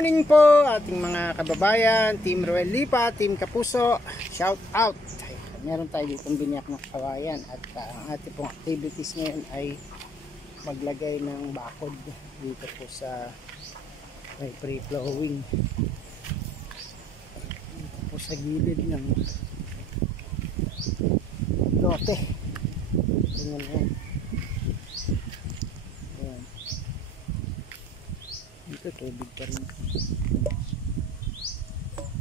morning po ating mga kababayan, Team Roel Lipa, Team Kapuso, shout out. Meron tayo ditong binyak ng kawayan at ang ating pong activities ngayon ay maglagay ng bakod dito po sa may free flowing dito po sa gilid ng lote. Tingnan mo. Ayan. Ito tubig pa rin.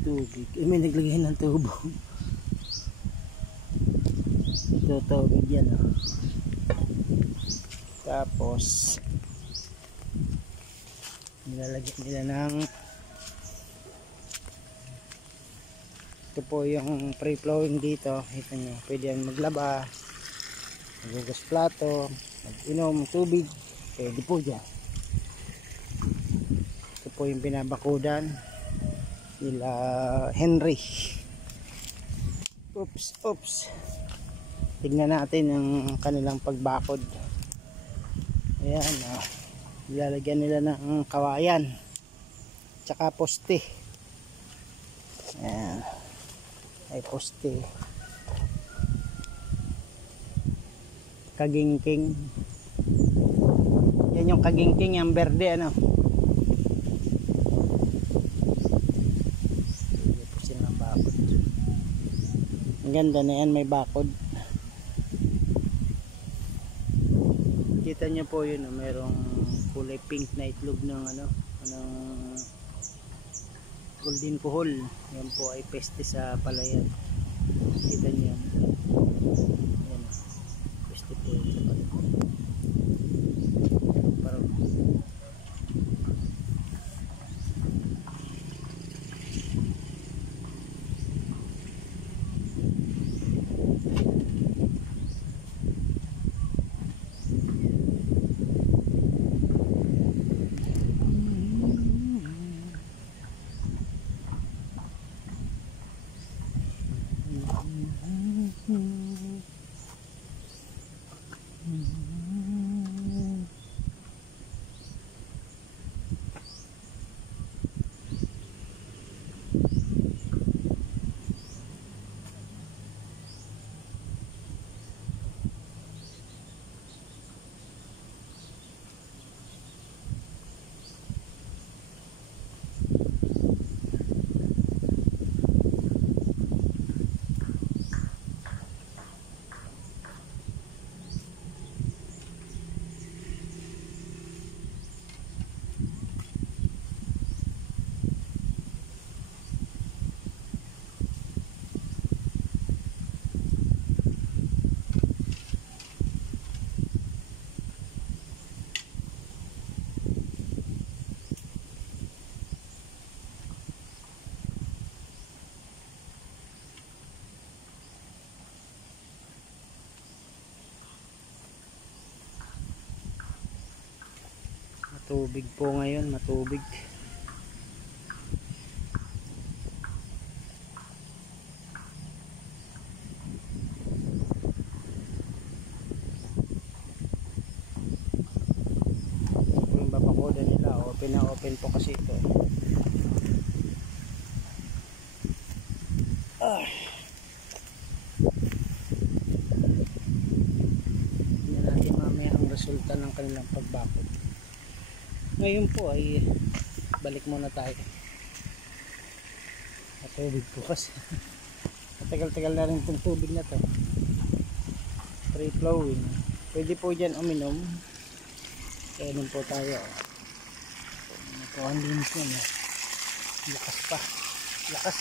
Tubig. May naglagay ng tubo. Ito tubig yan. Oh. Tapos nilalagyan nila ng ito po yung free flowing dito. Ito nyo. Pwede yan maglaba, magugas plato, mag-inom tubig. Pwede po dyan. Ito po yung binabakudan nila Henry. Oops. Tignan natin yung kanilang pagbakod. Ayan. Ilalagyan nila ng kawayan. Tsaka poste. Ayan. Ay poste. Kagingking. Yan yung kagingking, yung berde ano. Ang ganda na yan, may bakod. Kita nyo po yun, merong kulay pink na itlog ng ano, ng golden kuhol. Yan po ay peste sa palayan. Kita nyo yan. Yan, peste po sa palayan. Parang matubig po ngayon, matubig. Yung babakoda nila, open na open po kasi ito. Tingnan natin mamaya ang resulta ng kanilang pagbakod. Ngayon po ay balik muna tayo. Matubig po kasi. Matagal-tagal na rin itong tubig na to. Free flowing. Pwede po dyan uminom. Kaya nun po tayo. Ito ang linis yun. Lakas pa. Lakas.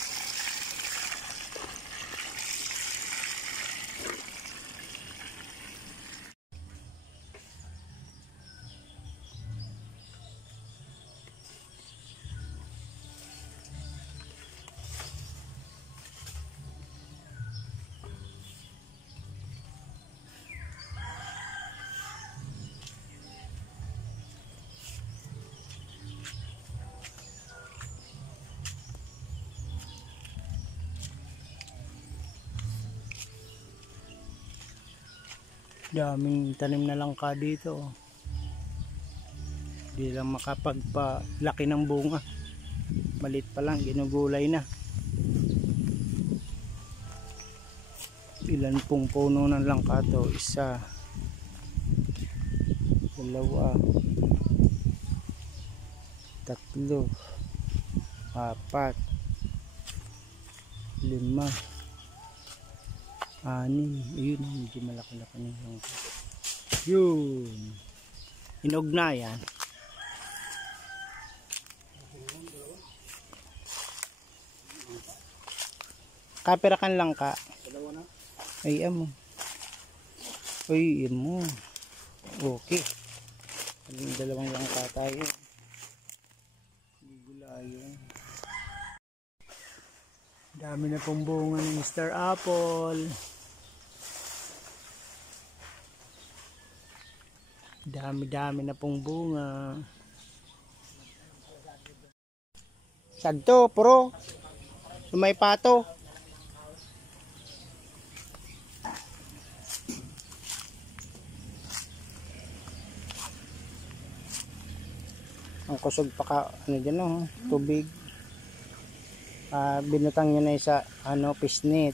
Daming tanim na langka dito. Hindi lang makapagpalaki ng bunga. malit pa lang, ginugulay na. Ilan pong puno ng langka to? 1, 2, 3, 4, 5, 6. Ayun, medyo malaki-laki na yung langka. Yun, hinog na yan. Kapirakan langka. Ay amo. Ay amo. Okay. Yung dalawang langka tayo. Gulayan. Dami na pong bunga ni Mr. Apple. Dami na pong bunga. Sagto, puro. Sumay pato. Ang kusog pa ka, ano dyan, no? Tubig. Binutang nyo na isa, pisnit.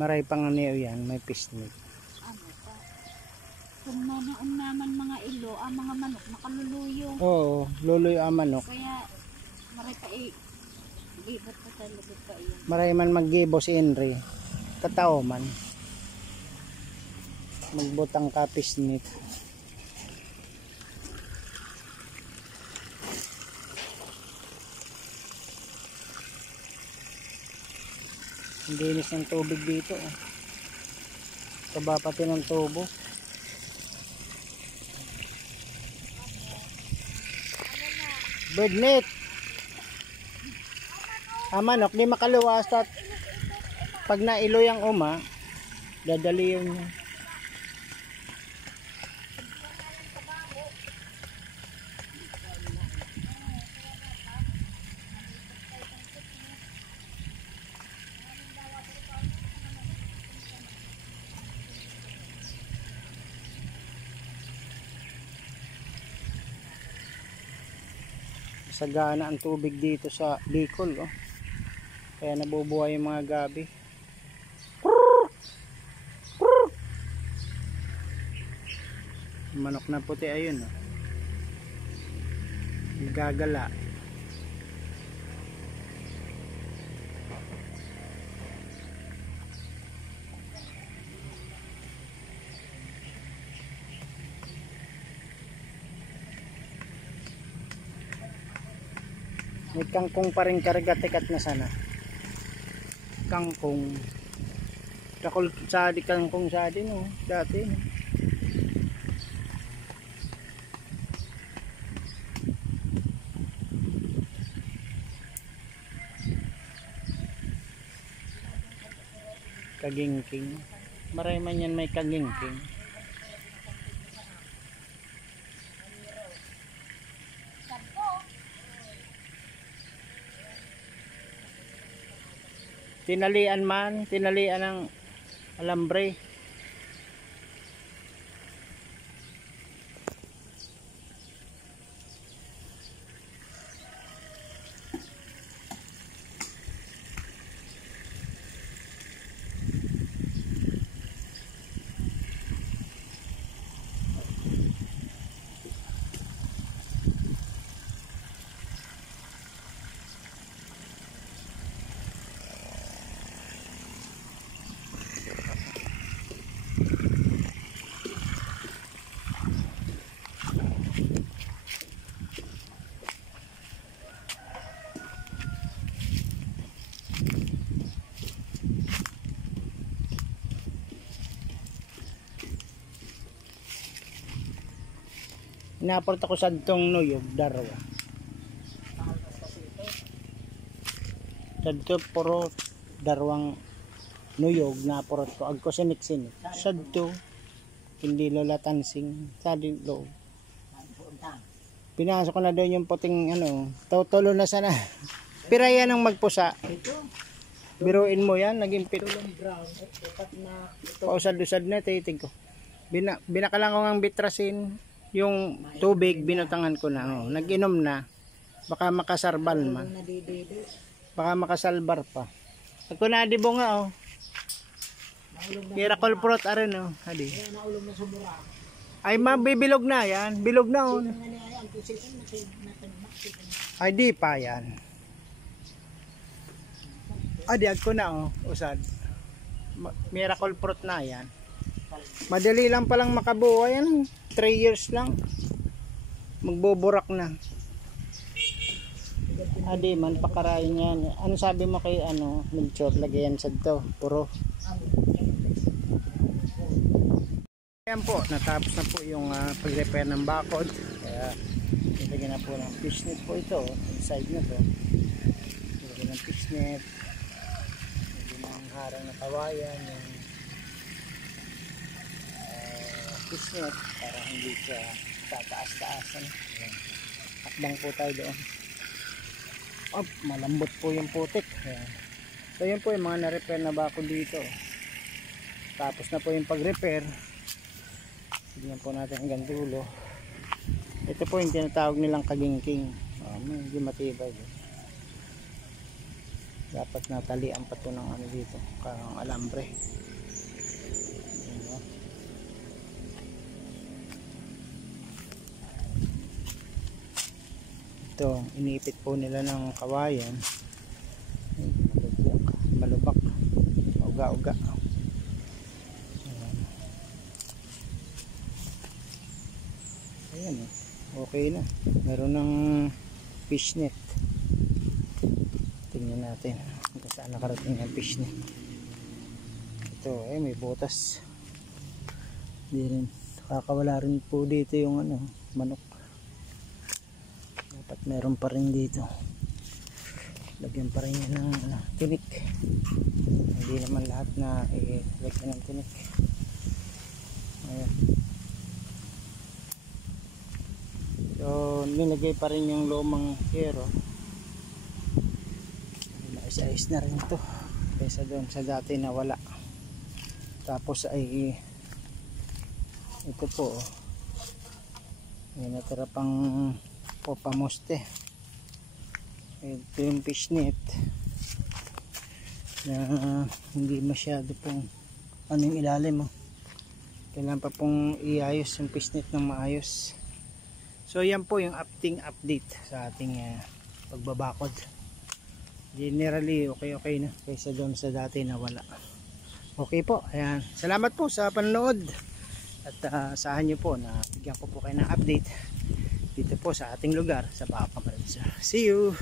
Maray pang yan, may pisnit. Kung manoon naman mga ilo, ang mga manok nakaluluyo. Oo, luluyo ang manok. Kaya, maray pa gibat pa talaga pa iyan. Maray man maggibo si Henry. Katao man. Magbutang ka pisnit. Ang linis ng tubig dito. Kaba pati ng tubo. Bird net. Manok, di makaluwas at pag nailoy ang dadali yun niya. Sagana ang tubig dito sa Bicol, oh. Kaya nabubuhay yung mga gabi. Manok na puti, ayun, oh. Gagala. May kangkong pa rin karga-tikat na sana. Kangkong. Takol sadi kangkong sadi, no, dati, no. Kagingking. Maray man yan may kagingking. Tinalian ng alambre. Inaport ako sa itong nuyog, darwa. Sa ito puro darwang nuyog, naport ko. Agko sinik-sinik. Sa ito, hindi lola tansing. Sa loob. Pinasok ko na doon yung puting, tutulo na sana. Piraya ng magpusa. Biruin mo yan, naging pausad-usad na, titig ko. Binakalang ko ng bitrasin. yung tubig binutangan ko na, oh. Nag-inom na. Baka makasarbal man. Baka makasalbar pa. Ako na adibo nga, oh. Miracle fruit arin, oh. Hadi. Ay mabibilog na yan. Bilog na, oh. Ay di pa yan. Adi ako na, oh. Usad. Miracle fruit na yan. Madali lang palang makabuo yan. 3 years lang. Magbuburak na. Adi man pakarayan yan. Ano sabi mo kay ano, Melchor, lagayan sa to, puro. Ayan po, natapos na po yung pag-repair ng bakod. Kaya ilagyan na po ng fishnet po ito, inside na to. Ilagyan ng fishnet. Ilagyan ng harang na kawayan, yung fishnet para hindi siya tataas-taasan. Akbang po tayo doon. Oh, malambot po yung putik. Ayan. So yun po yung mga na-repair na bakod dito. Tapos na po yung pag-repair. Tignan po natin hanggang dulo. Ito po yung tinatawag nilang kagingking. Medyo matibay. Dapat natalian pa ito ng ano dito, kang alambre. Ito, iniipit po nila ng kawayan. Malubak, uga-uga. Ayan, okay na. Meron ng fishnet. Tingnan natin kung saan nakarating ang fishnet. Ito, may butas. Hindi rin, kakawala rin po dito yung ano, manok. Dapat meron pa rin dito. Lagyan pa rin yan ng tinik. Hindi naman lahat na lagyan ng tinik. Ayan. So nilagay pa rin yung lumang hero. Ayos na rin ito kaysa doon sa dati na wala. Tapos ay ito po, may natira pang popamoste. Ito yung fishnet na hindi masyado pong ano yung ilalim, kailangan pa pong iayos yung fishnet ng maayos. So yan po yung update sa ating pagbabakod. Generally okay na kaysa doon sa dati na wala. Okay po, ayan. Salamat po sa panonood. At saan nyo po na bigyan ko po kayo ng update dito po sa ating lugar sa Baca Camarines. See you!